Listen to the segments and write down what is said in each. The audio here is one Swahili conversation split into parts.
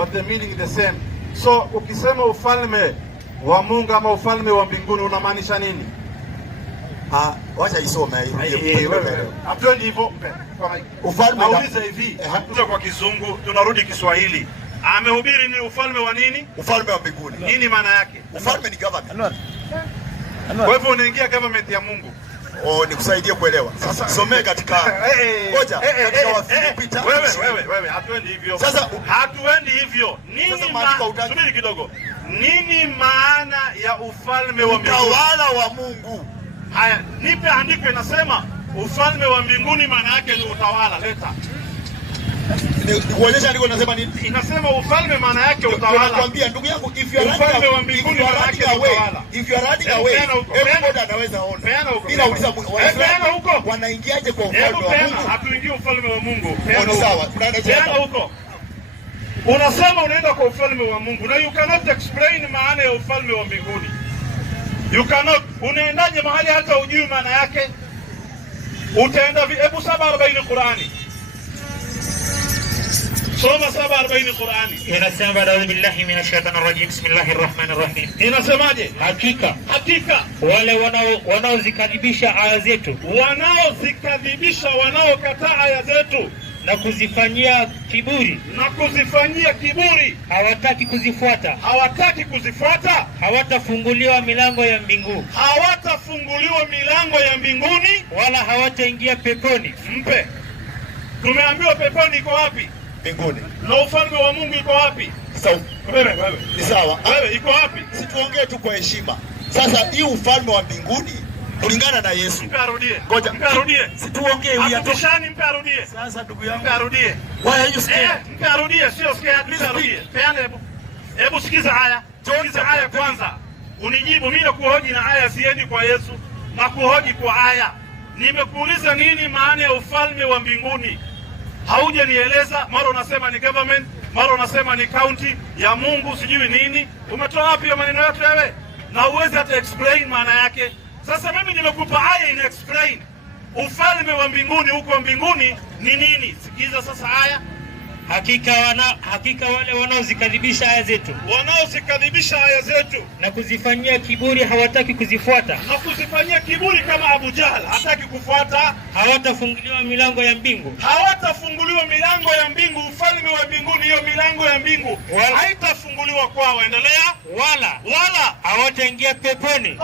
but the meaning is the same. So ukisema ufalme wa Mungu ama ufalme wa mbinguni unamaanisha nini? Wacha isome Hatuendi hivyo. Ufalme nauliza hivi, kwa Kizungu tunarudi Kiswahili. Amehubiri ni ufalme wa nini? Ufalme wa mbinguni. Nini maana yake? Ufalme ni government. Kwa hivyo unaingia government ya Mungu. Nikusaidie kuelewa. Sasa some katika ngoja katika Wafilipi. Wewe hatuendi hivyo. Sasa hatuendi hivyo. Subiri kidogo. Nini maana ya ufalme wa mbinguni? Utawala wa Mungu. Haya, nipe andiko inasema ufalme wa mbinguni maana yake ni utawala. Leta. Kuonyesha andiko linasema nini? Inasema ufalme maana yake utawala. Nakwambia ndugu yangu, if you are ufalme wa mbinguni maana yake utawala. If you are running away, everybody anaweza ona. Bila uliza huko. Wanaingiaje kwa ufalme wa Mungu? Hatuingii ufalme wa Mungu. Sawa, tunaenda huko. Unasema unaenda kwa ufalme wa Mungu. Na you cannot explain maana ya ufalme wa mbinguni. You cannot. Unaendaje mahali hata ujui maana yake? Utaenda hebu 7:40 Qur'ani. Soma 7:40 Qur'ani. Inasema a'udhu billahi minash shaitanir rajim. Bismillahir rahmanir rahim. Inasemaje? Hakika wale wanaozikadhibisha aya zetu, wanaokataa aya zetu na kuzifanyia kiburi, hawataki kuzifuata, hawatafunguliwa milango ya mbinguni, wala hawataingia peponi. Mpe. Tumeambiwa peponi iko wapi? Mbinguni. Na ufalme wa Mungu iko wapi? Wewe. Ni sawa. Wewe iko wapi? Situongee tu kwa heshima. Sasa hii ufalme wa mbinguni kulingana na Yesu. Mpe arudie. Ngoja. Mpe arudie. Situongee huyu hapo. Mpe arudie. Sasa ndugu yangu. Mpe arudie. Why are you scared? Mpe arudie, sio scared. Mpe arudie. Peana hebu sikiza haya. Sikiza haya kwanza. Unijibu. Mimi nakuhoji na aya, siendi kwa Yesu. Na kuhoji kwa aya. Nimekuuliza nini maana ya ufalme wa mbinguni? Haujanieleza. Mara unasema ni government, mara unasema ni county ya Mungu, sijui nini. Umetoa wapi hiyo maneno yote wewe? Na uweze hata explain maana yake. Sasa mimi nimekupa aya ina explain ufalme wa mbinguni, huko mbinguni ni nini. Sikiza sasa haya. Hakika wale wanaozikadhibisha aya zetu, na kuzifanyia kiburi, hawataki kuzifuata. Kama Abu Jahl hataki kufuata, hawatafunguliwa milango ya mbingu. Ufalme wa mbinguni, hiyo milango ya mbingu haitafunguliwa kwao. Endelea. Wala hawataingia peponi.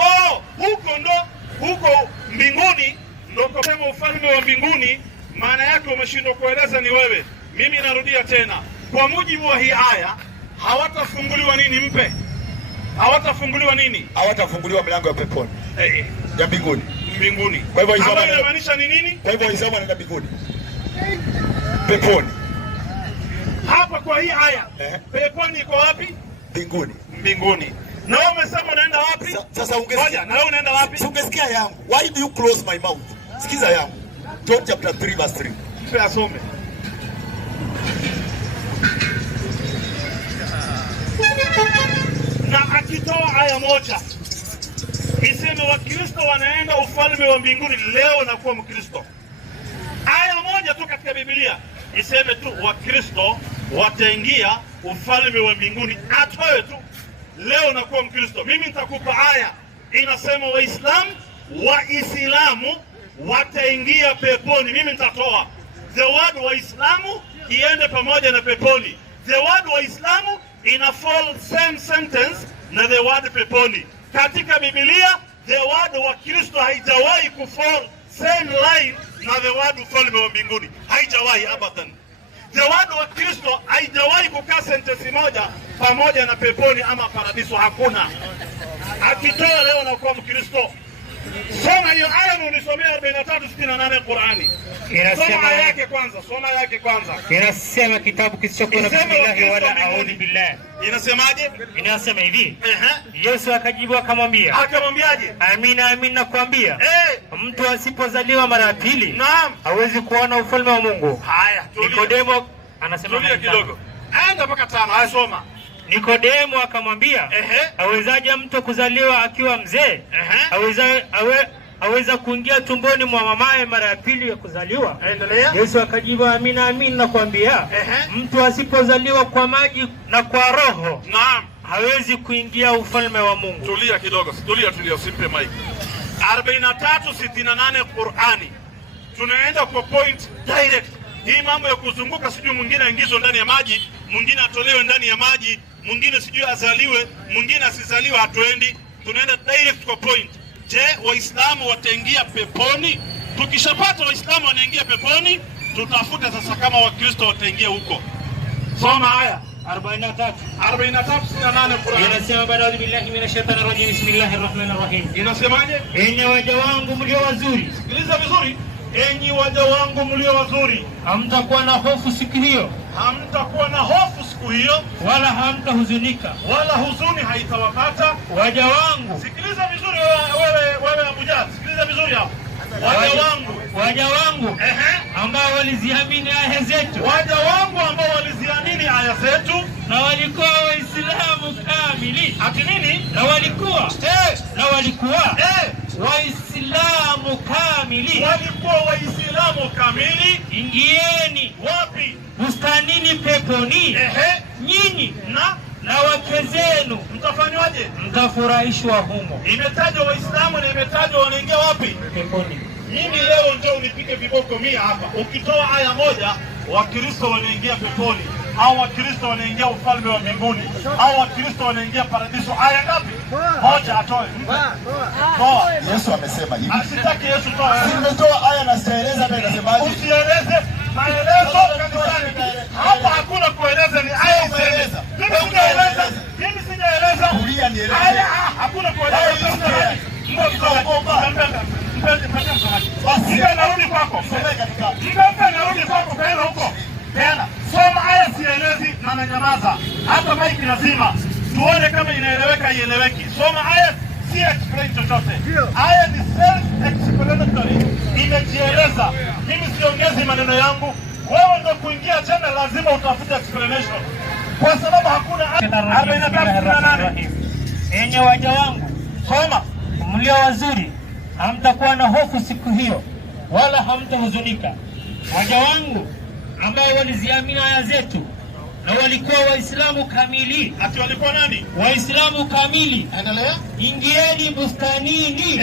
Huko mbinguni ndio kwa ufalme wa mbinguni. Maana yake umeshindwa kueleza ni wewe. Mimi narudia tena. Kwa mujibu wa hii aya, hawatafunguliwa nini? Mpe. Hawatafunguliwa nini? Hawatafunguliwa milango ya peponi. Ya mbinguni. Kwa hivyo hizo inamaanisha ni nini? Kwa hivyo hizo wanaenda mbinguni. Peponi. Hapa kwa hii aya, peponi iko wapi? Mbinguni. Na wewe umesema unaenda wapi? Sasa ungesikia. Na wewe unaenda wapi? Ungesikia yangu. Why do you close my mouth? Sikiza yangu. John chapter 3 verse 3. Mpe asome. Na akitoa aya moja iseme Wakristo wanaenda ufalme wa mbinguni leo na kuwa Mkristo. Aya moja tu katika Biblia iseme tu Wakristo wataingia ufalme wa mbinguni, atoe tu leo na kuwa Mkristo. Mimi nitakupa aya inasema Waislamu wataingia peponi. Mimi nitatoa the word Waislamu iende pamoja na peponi. The word Waislamu ina fall same sentence na the word peponi. Katika Biblia the word wa Kristo haijawahi kufall same line na the word ufalme wa mbinguni. Haijawahi abadan. The word wa Kristo haijawahi kukaa sentence moja pamoja na peponi ama paradiso, hakuna. Akitoa leo na kuwa Mkristo. Soma hiyo aya na unisomea 43:68 Qur'ani. Soma yake kwanza. Inasema kitabu kisichokuwa na bismillah wala a'udhu billah. Inasemaje? Inasema hivi. Yesu akajibu akamwambiaje? Amina nakwambia. Mtu asipozaliwa mara ya pili, naam, hawezi kuona ufalme wa Mungu. Haya, Nikodemo anasema kidogo. Enda mpaka 5. Haya, soma. Nikodemo akamwambia, awezaje mtu kuzaliwa akiwa mzee? aweza kuingia tumboni mwa mamaye mara ya pili ya kuzaliwa? Endelea. Yesu akajibu, amina amina nakwambia, mtu asipozaliwa kwa maji na kwa roho, naam, hawezi kuingia ufalme wa Mungu. Tulia kidogo, tulia, usimpe mic. 43:68 Qur'ani. Tunaenda kwa point direct. Hii mambo ya kuzunguka sijui mwingine aingizwe ndani ya maji, mwingine atolewe ndani ya maji, mwingine sijui azaliwe, mwingine asizaliwe, hatuendi. Tunaenda direct kwa point. Je, Waislamu wataingia peponi? Tukishapata Waislamu wanaingia peponi, tutafuta sasa kama Wakristo wataingia huko. Soma haya 43:68 Qur'an. Inasema, baada billahi minashaitani rajim, bismillahir rahmanir rahim. Inasemaje? Enyi waja wangu mlio wazuri. Sikiliza vizuri. Enyi waja wangu mlio wazuri, hamtakuwa na hofu siku hiyo, hamtakuwa na hofu siku hiyo, wala hamtahuzunika, wala huzuni haitawapata waja wangu. Sikiliza vizuri wewe Abu Jahl, sikiliza vizuri hapo. Waja wangu ambao waliziamini aya zetu, waja wangu ambao waliziamini aya zetu, na walikuwa Waislamu kamili. Ati nini? Na walikuwa Waislamu kamili. Walikuwa Waislamu kamili. Ingieni wapi? Bustanini peponi. Nyinyi na wake zenu mtafanywaje? Mtafurahishwa humo. Imetajwa Waislamu na imetajwa wanaingia wapi? Peponi. Mimi leo ndio unipike viboko 100 hapa. Ukitoa aya moja, Wakristo wanaingia peponi, au Wakristo wanaingia ufalme wa mbinguni, au Wakristo wanaingia paradiso. Aya ngapi? Moja atoe. Toa. Yesu amesema hivi. Asitaki Yesu toa. Nimetoa aya na sieleza pale nasemaje? Usieleze maelezo kanisani. Hapa hakuna kueleza, ni aya usieleza. Mimi sijaeleza. Kulia nieleze. Aya hakuna kueleza. Narudi kwako. Narudi kwako tena huko. Tena. Soma aya sielezi na nanyamaza. Hata maiki lazima. Tuone kama inaeleweka ieleweki. Soma aya si explain chochote. Aya ni self-explanatory. Imejieleza. Mimi siongezi maneno yangu. Wewe ndio kuingia tena lazima utafute explanation. Kwa sababu hakuna aya. 43:68. Enyi waja wangu, soma, mlio wazuri, hamtakuwa na hofu siku hiyo, wala hamtahuzunika. Waja wangu ambao waliziamini aya zetu, na walikuwa Waislamu kamili. Ati walikuwa nani? Waislamu kamili. Endelea. Ingieni bustanini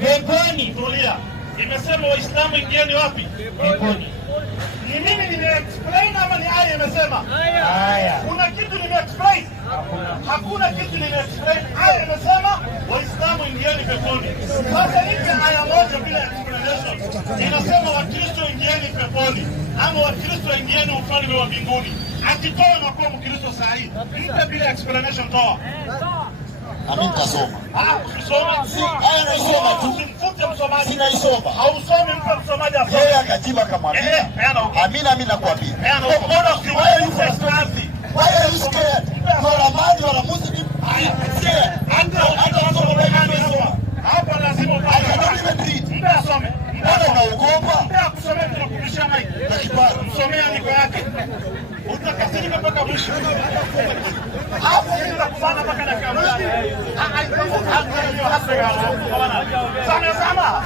peponi. Tulia. Imesema Waislamu ingieni wapi? Peponi. Ni mimi nime-explain ama ni aya imesema? Aya. Kuna kitu nime-explain? Hakuna kitu nime-explain. Aya imesema Waislamu ingieni peponi. Sasa nipe aya moja bila explanation. Inasema Wakristo ingieni peponi, ama Wakristo ingieni ufalme wa mbinguni. Akitoa na kuwa Mkristo sahihi. Nipe bila explanation, toa. Mimi nitasoma. Ukisoma si aya naisoma tu. Usimfute msomaji. Sinaisoma. Hausomi, mpe msomaji asome. Yeye akajibu akamwambia, amina nakwambia. Mbona usiwahi kazi? Why are you scared? You're a man, you're a Muslim. I am scared. Hapa lazima mpe asome. Mbona unaogopa? Mpe akusomea tunakurudishia mic. Msomea andiko yake. Utakasirika mpaka mwisho. Hapo ndio kubana mpaka dakika moja. Sama.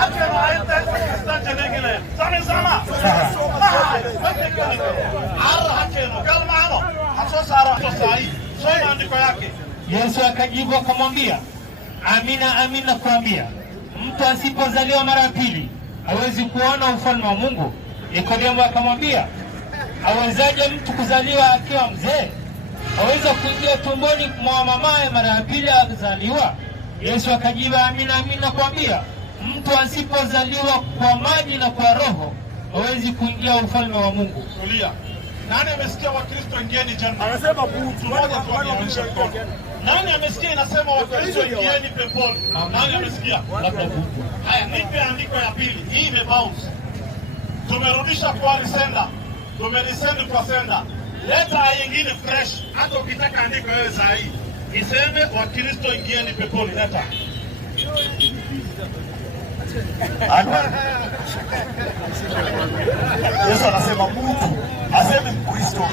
Hata haita stanje nyingine. Sama. Soma andiko yake. Yesu akajibu akamwambia, amina amina nakwambia, mtu asipozaliwa mara ya pili hawezi kuona ufalme wa Mungu. Nikodemo akamwambia, awezaje mtu kuzaliwa akiwa mzee? Aweza kuingia tumboni mwa mamaye mara ya pili akizaliwa? Yesu akajibu, amina amina nakwambia, mtu asipozaliwa kwa maji na kwa roho hawezi kuingia ufalme wa Mungu. Tulia. Nani amesikia Wakristo ingieni janna? Anasema mtu mmoja tu anionyeshe mkono. Nani amesikia inasema Wakristo ingieni peponi? Nani amesikia? Haya, nipe andiko ya pili. Hii imebounce. Tumerudisha kwa resender. Tumeresend kwa sender. Leta nyingine fresh. Hata ukitaka andiko wewe sahihi. Iseme Wakristo ingieni peponi. Leta. Yesu anasema mtu, aseme Mkristo.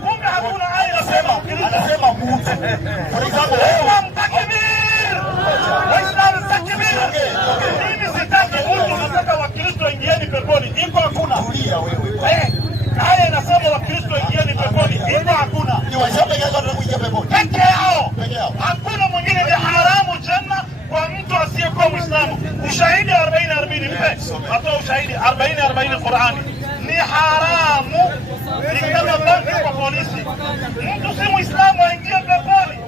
Kumbe hakuna aya anasema mtu. Kwa example, takbir! Waislamu takbir! mtu si Muislamu aingie peponi?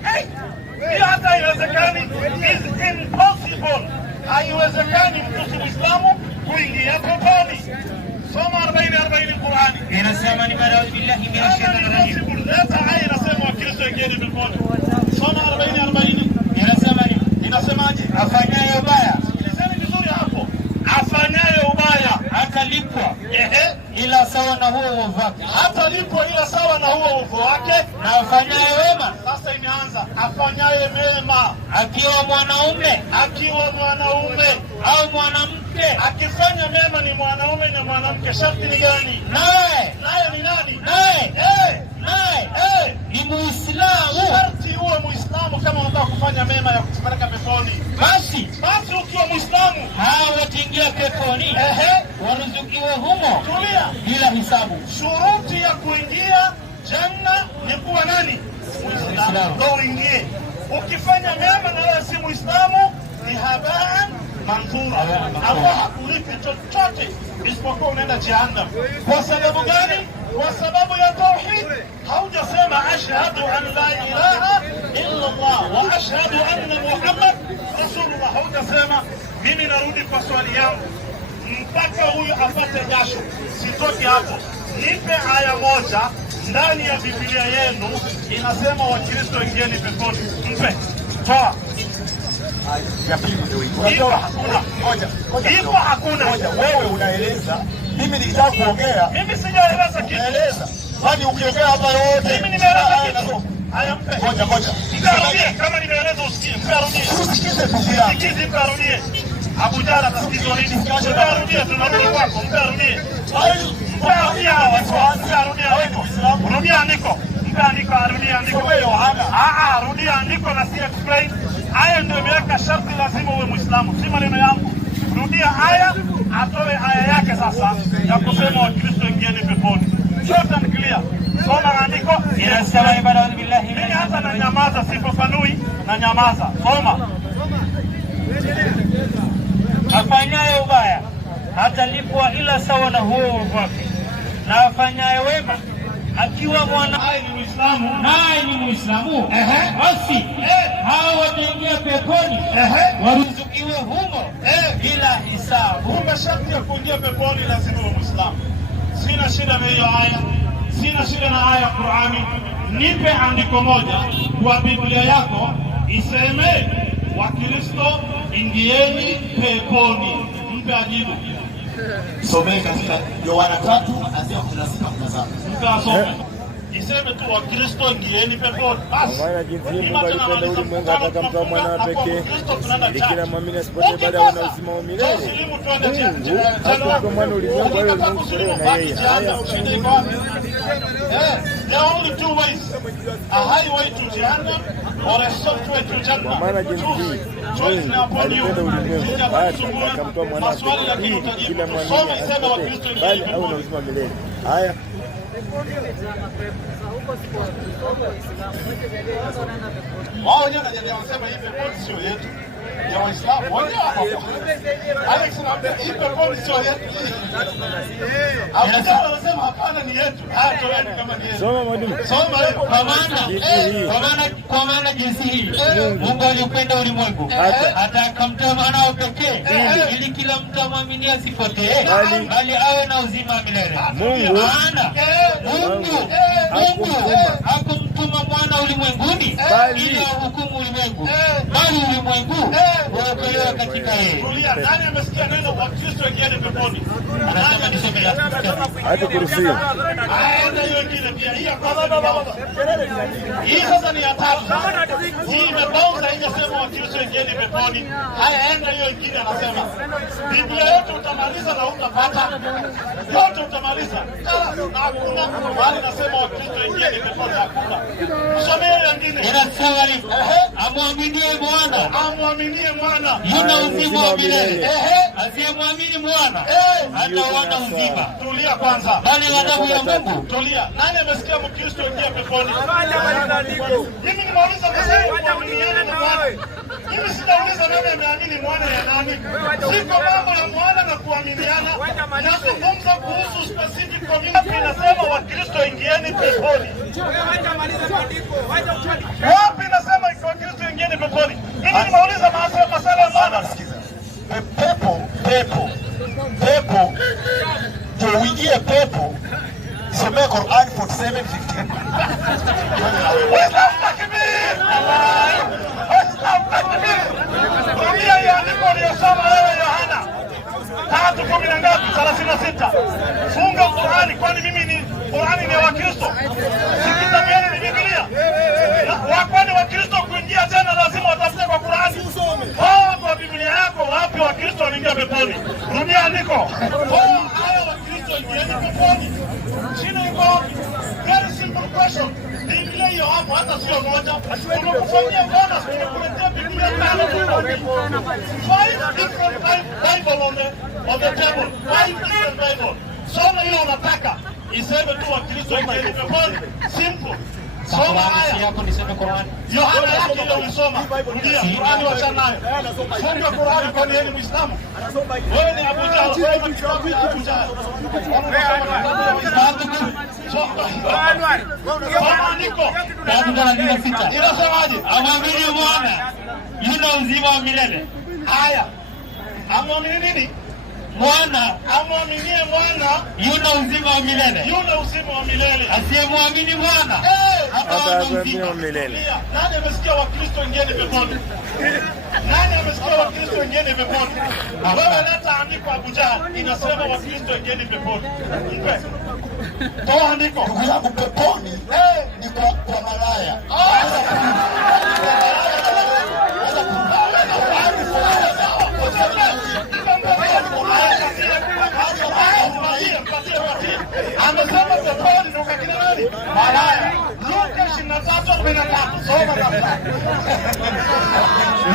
Hiyo hata haiwezekani, is impossible. Haiwezekani mtu si Muislamu kuingia peponi. Soma 40 Qur'ani. Inasema ni baada billahi minash shaitani rajim. Leta aya inasema Wakristo wengine peponi. Soma 40. Inasema ni inasemaje? Afanyaye ubaya, sikilizeni vizuri hapo. Afanyaye ubaya hatalipwa ila sawa na huo uovu wake. Hatalipwa ila sawa na huo uovu wake. Na afanyaye wema, sasa imeanza, afanyaye mema, akiwa mwanaume au mwanamke. Akifanya mema ni mwanaume na mwanamke, sharti ni gani? Naye ni nani? Naye ni Muislamu. Sharti uwe Muislamu kama unataka kufanya mema ya kupeleka peponi. Basi ukiwa Muislamu hao wataingia peponi, waruzukiwe humo tulia bila hisabu. Shuruti ya kuingia janna ni kuwa nani? Muislamu. Ndio uingie. Ukifanya mema na wewe si Muislamu ni habaan manthura. Allah hakulipi chochote isipokuwa unaenda jahannam. Kwa sababu gani? Kwa sababu ya tauhid. Haujasema ashhadu an la ilaha illa Allah wa ashhadu anna Muhammad rasulullah. Haujasema. Mimi narudi kwa swali yangu mpaka huyu apate jasho, sitoki hapo. Nipe aya moja ndani ya Biblia yenu inasema Wakristo ingieni peponi. Mpe. Toa. Ya pili ndio hiyo. Hakuna. Ngoja. Hakuna. Wewe unaeleza, mimi nikitaka kuongea. Mimi sijaeleza kitu. Naeleza. Hadi ukiongea hapa yote. Mimi nimeeleza kitu. Haya mpe. Ngoja. Mpe kama nimeeleza usikie. Mpe arudie. Usikize pia. Sikize mpe arudie. Abu Jara tasikizo nini? Mpe arudie, tunarudi kwako. Mpe arudie. Mpe arudie. Rudia andiko. Mpe andiko, arudie andiko. Rudia andiko na si explain. Aya ndio imeweka sharti lazima uwe Muislamu. Si maneno yangu. Rudia aya, atoe aya yake sasa ya kusema Wakristo ingieni peponi. Short and clear. Soma andiko. Inasema ibada billahi. Mimi hata na nyamaza sifafanui na nyamaza. Soma. Afanyaye ubaya hatalipwa ila sawa na huo uovu wake. Na afanyaye wema akiwa naye ni Muislamu, basi hao wataingia peponi, waruzukiwe humo bila hisabu. Kumbe sharti ya kuingia peponi lazima uwe Muislamu. Sina shida na hiyo aya, sina shida na aya ya Qur'ani. Nipe andiko moja kwa Biblia yako iseme Wakristo ingieni peponi. Mpe ajibu. Someni katika Yohana 3:16. Mpe asome. Iseme tu Wakristo ingieni peponi. Basi. Maana jinsi Mungu alipenda ulimwengu hata akamtoa mwana wa pekee ili kila muamini asipotee bali awe na uzima wa milele. Mungu hakumtoa mwana ulimwengu bali ulimwengu utolewe na yeye. Haya there are only two ways, a highway to Jahannam or a soft way to Jannah. kwa maana jinsi hii Mungu alipenda ulimwengu hata akamtoa mwana wa pekee ili kila muamini asipotee bali awe na uzima wa milele. Haya wao wenyewe wanasema hii peponi sio yetu ya Waislamu wenyewe hapo. Alex naambia hii peponi sio yetu. Hao wanasema hapana ni yetu. Haya toeni kama ni yetu. soma mwalimu. Soma hiyo. Kwa maana jinsi hii Mungu alipenda ulimwengu hata akamtoa mwana wa pekee ili kila mtu amwamini asipotee bali awe na uzima wa milele. Mungu hakumtuma mwana ulimwenguni ili ahukumu ulimwengu, bali ulimwengu uokolewe katika yeye. Nani amesikia neno kwa Kristo ingieni peponi? Anasema nisome la hata kuruhusiwa. Aenda hiyo ingine pia. Hii sasa ni hatari. Hii imebauza inasema Wakristo ingieni peponi. Haya enda hiyo ingine anasema. Biblia yote utamaliza na utapata. Yote utamaliza. Na hakuna bali nasema Wakristo ingieni peponi hakuna. Msomee hiyo ingine. Inasema amwaminie mwana yuna uzima wa milele. Asiyemwamini mwana hataona uzima. Tulia kwanza. Bali ghadhabu ya Mungu. Tulia. Nani amesikia Mkristo ingia peponi? Mimi nimeuliza kwa sababu muaminiane na mwana. Mimi sitauliza nani ameamini mwana ya nani. Siko mambo ya mwana na kuaminiana. Nazungumza kuhusu specific community. Nasema Wakristo ingieni peponi. Wapi nasema Wakristo ingieni peponi? Mimi nimeuliza masala ya mwana. Pepo ndio uingie pepo. Somea Qur'an 47:15. Rudia ya andiko uliyosoma wewe Yohana 3:36. Funga Qur'ani, kwani mimi ni Qur'ani ni Wakristo. Kitabu gani ni Biblia? Kwani Wakristo kuingia tena lazima watafute kwa Qur'ani. Kwa Biblia yako wapi Wakristo wanaingia peponi? Rudia andiko. Haya Wakristo ingieni peponi. Shida iko wapi? Very simple question. Biblia hiyo hapo hata sio moja. Tunakufanyia bonus, tunakuletea Biblia tano tofauti. 5 different Bible on the table. 5 different Bible. Soma ile unataka. Iseme tu Wakristo ingieni peponi. Simple. Soma haya yako niseme Qur'ani. Yohana yake ile ulisoma. Rudia Qur'ani wacha nayo. Funga Qur'ani kwa nini Muislamu? Wewe ni Abu Jahl, soma kitabu cha Abu Jahl. Inasemaje? Amwamini mwana yuna uzima wa milele. Haya. Amwamini nini? Mwana. Amwaminie mwana yuna uzima wa milele. Yuna uzima wa milele. Asiyemwamini mwana hata uzima wa milele. Nani amesikia Wakristo ingieni peponi? Nani amesikia Wakristo ingieni peponi? Wewe leta andiko Abu Jahl inasema Wakristo ingieni peponi. Mpe. Toa andiko. Ndugu yangu peponi ni kwa malaya. Amesema peponi ndio kakina nani? Malaya. Luka 23:13. Soma kabisa.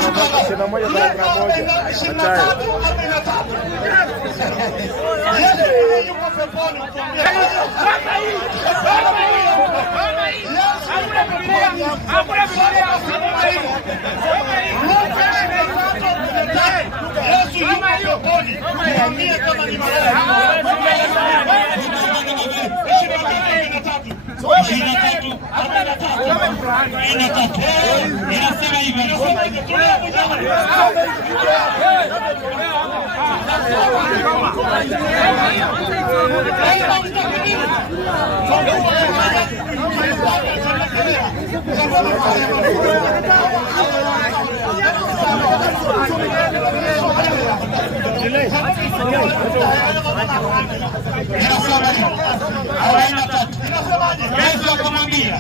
Luka 21:13. Yesu yuko peponi ukiambia. Yesu yuko peponi. Ukiambia kama ni malaya. Inasema hivi. Yesu akamwambia,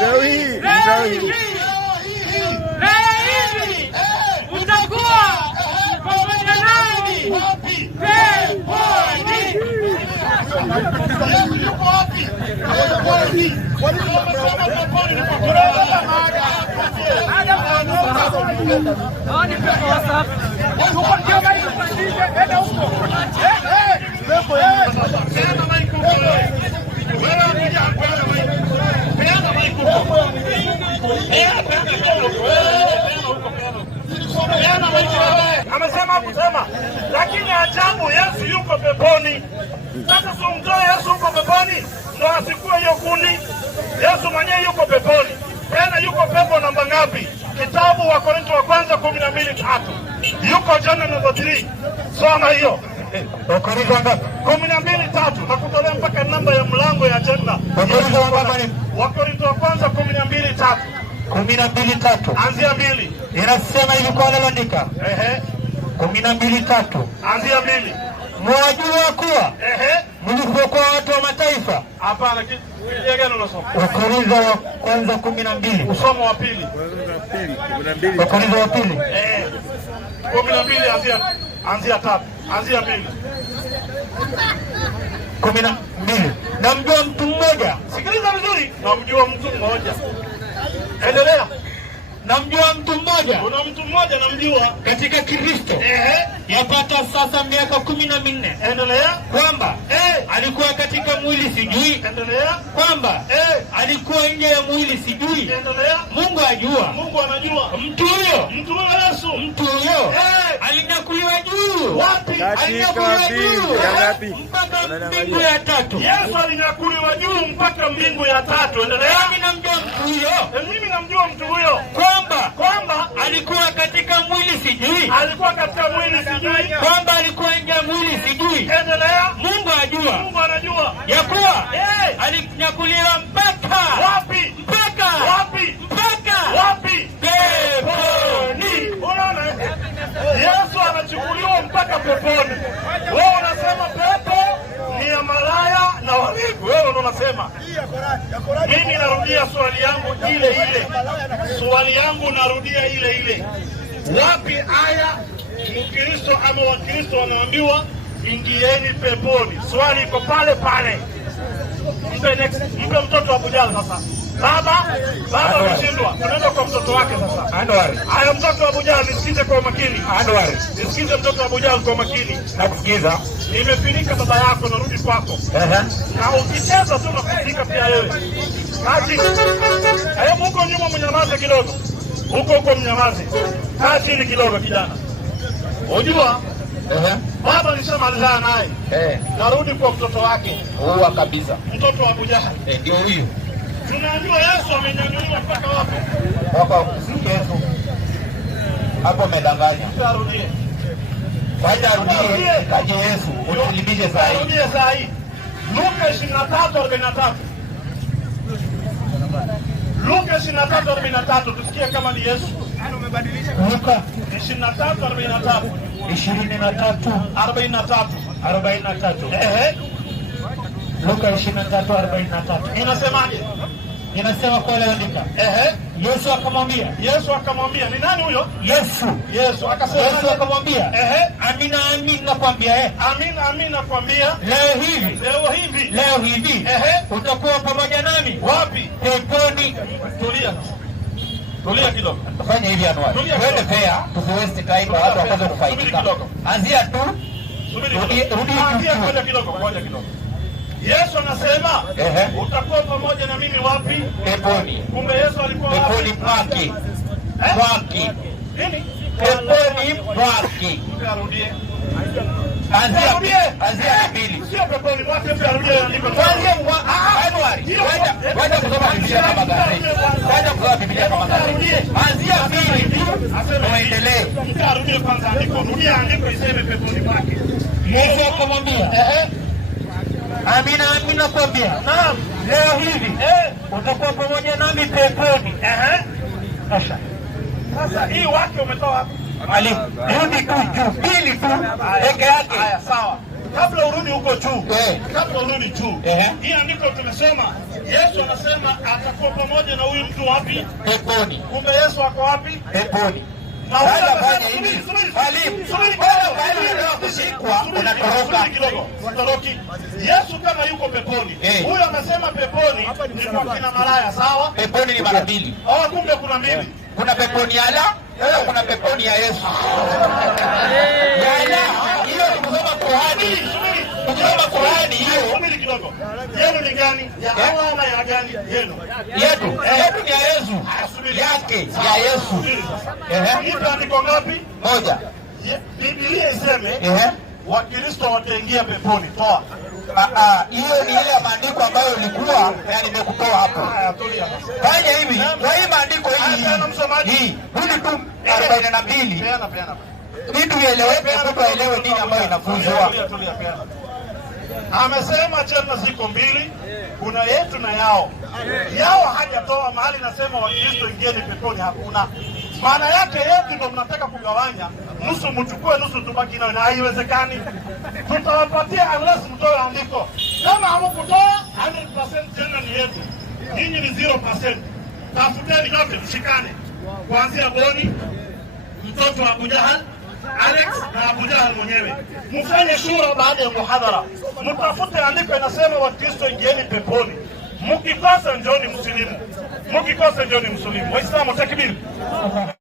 leo hii utakuwa pamoja nami peponi. Yesu yuko wapi? Amesema kusema, lakini ajabu Yesu yuko peponi. Sasa sumtoe Yesu yuko peponi, ndo asikue hiyo kundi. Yesu mwenyewe yuko peponi. Tena yuko pepo namba ngapi? Kitabu wa Korintho wa kwanza 12:3. Yuko jana namba 3. Soma hiyo. Wa Korintho ngapi? 12:3. Nakutolea mpaka namba ya mlango ya janna. Wa Korintho wa kwanza 12:3. 12:3. Anzia 2. Inasema hivi kwa alaandika. 12:3. Anzia 2. Mwajua kuwa mlipokuwa watu wa mataifa. Hapana, kitu gani unasoma? Wa Korintho wa kwanza 12. Usomo wa pili. Wa Korintho wa pili. 12 anzia 3. Anzia 2. 12. Namjua mtu mmoja. Sikiliza vizuri. Namjua mtu mmoja. Endelea. namjua mtu mmoja. Kuna mtu mmoja namjua Katika Kristo. Yapata sasa miaka 14. Endelea. Kwamba alikuwa katika mwili sijui. Endelea. Kwamba alikuwa nje ya mwili sijui. Endelea. Mungu ajua. Mungu anajua. Mtu huyo Yesu. Mtu huyo alinyakuliwa juu. Wapi? Alinyakuliwa juu mpaka mbingu ya 3. Yesu alinyakuliwa juu mpaka mbingu ya 3. Endelea. Mimi namjua mtu huyo. Mimi namjua mtu huyo. Kwamba alikuwa katika mwili sijui. Alikuwa katika mwili sijui. Kwamba alikuwa nje ya mwili sijui. Endelea. Mungu ajua. Mungu anajua. Ya kuwa alinyakuliwa mpaka. Wapi? Mpaka. Wapi? Mpaka. Wapi? Peponi. Unaona? Yesu anachukuliwa mpaka peponi. Wewe unasema pepo ni ya malaya na walivu. Wewe ndio unasema. Mimi narudia swali yangu ile ile. Swali yangu narudia ile ile. Wapi aya Mkristo ama Wakristo wanaambiwa ingieni peponi? Swali iko pale pale. Mpe mtoto wa Bujala sasa. Baba umeshindwa. Tunaenda kwa mtoto wake sasa. Haya, mtoto wa Bujala nisikize kwa makini. Nisikize mtoto wa Bujala kwa makini. Nakusikiza. Nimefilika baba yako, narudi kwako. Na ukicheza tu nakufika pia wewe. Kati. Hebu huko nyuma mnyamaze kidogo. Huko mnyamaze. Kaa chini kidogo kijana. Unajua? Baba nishamalizana naye. Narudi kwa mtoto wake. Huwa kabisa. Mtoto wa Bujala. Ndio huyo. Tunajua Yesu amenyanyuliwa mpaka wapi? Baba Yesu. Hapo umedanganya. Arudie. Wacha arudie. Kaje Yesu. Utulimishe saa hii. Arudie saa hii. Luka 23:43. Luka 23:43 tusikie kama ni Yesu. Luka 23:43. 23:43. Luka 23:43. Inasemaje? Inasema kwa leo andika. Yesu akamwambia. Ni nani huyo? Yesu akasema. Yesu akamwambia. Amina nakwambia. Amina nakwambia. Leo hivi. Utakuwa pamoja nami. Wapi? Peponi. Tulia kidogo. Fanya hivi Anwar. Twende fair, tusiwaste time watu wakaanza kufaidika. Anzia tu. Rudi kidogo. Yesu anasema utakuwa pamoja na mimi wapi? Peponi. Kumbe Yesu alikuwa wapi? Peponi mwake. Nini? Peponi mwake. Arudie. Anzia pili. Sio peponi mwake, pia arudie andiko. Anwar. Wacha kusoma Biblia kama gazeti. Anzia pili. Tuendelee. Arudie kwanza andiko. Rudia andiko iseme peponi mwake. Yesu akamwambia. Amina nakwambia. Naam. Leo hivi utakuwa pamoja nami peponi. Sasa hii wake umetoa wapi? Mwalimu, rudi tu juu. Pili tu peke yake. Haya, sawa. Kabla urudi huko juu. Kabla urudi juu. Hii andiko tumesoma. Yesu anasema atakuwa pamoja na huyu mtu wapi? Peponi. Kumbe Yesu ako wapi? Peponi. Yesu kama yuko peponi, huyo amesema peponi ni kwa kina malaya, sawa? Peponi ni mara mbili. Kumbe kuna mbili. Kuna peponi ya Allah na kuna peponi ya Yesu. Ya Allah hiyo ni kusoma Qur'ani. Kusoma Qur'ani hiyo. Subiri kidogo. Yenu ni gani? Ya Allah ama ya gani? Yenu. Yetu ni ya Yesu. Yake ya Yesu. Hiyo andiko ngapi? Moja. Biblia iseme Wakristo wataingia peponi. Toa. Hiyo ni ile maandiko ambayo ulikuwa na nimekutoa hapo. Fanya hivi. Kwa hii maandiko hii. Rudi tu 42. Peana. Ili tueleweke, tuelewe nini ambayo inafunzwa. Amesema chema ziko mbili, kuna yetu na yao. Yao hajatoa mahali nasema Wakristo ingieni peponi, hakuna. Maana yake yetu ndio mnataka kugawanya, nusu mchukue nusu tubaki nayo, na haiwezekani. Tutawapatia unless mtoe andiko. Kama hamkutoa 100% tena ni yetu. Nyinyi ni 0%. Tafuteni yote mshikane. Kuanzia Boni, mtoto wa Abu Jahal, Alex na Abu Jahal mwenyewe. Mfanye shura baada ya muhadhara. Mtafute andiko inasema Wakristo ingieni peponi. Mkikosa njoni msilimu. Waislamu takbir.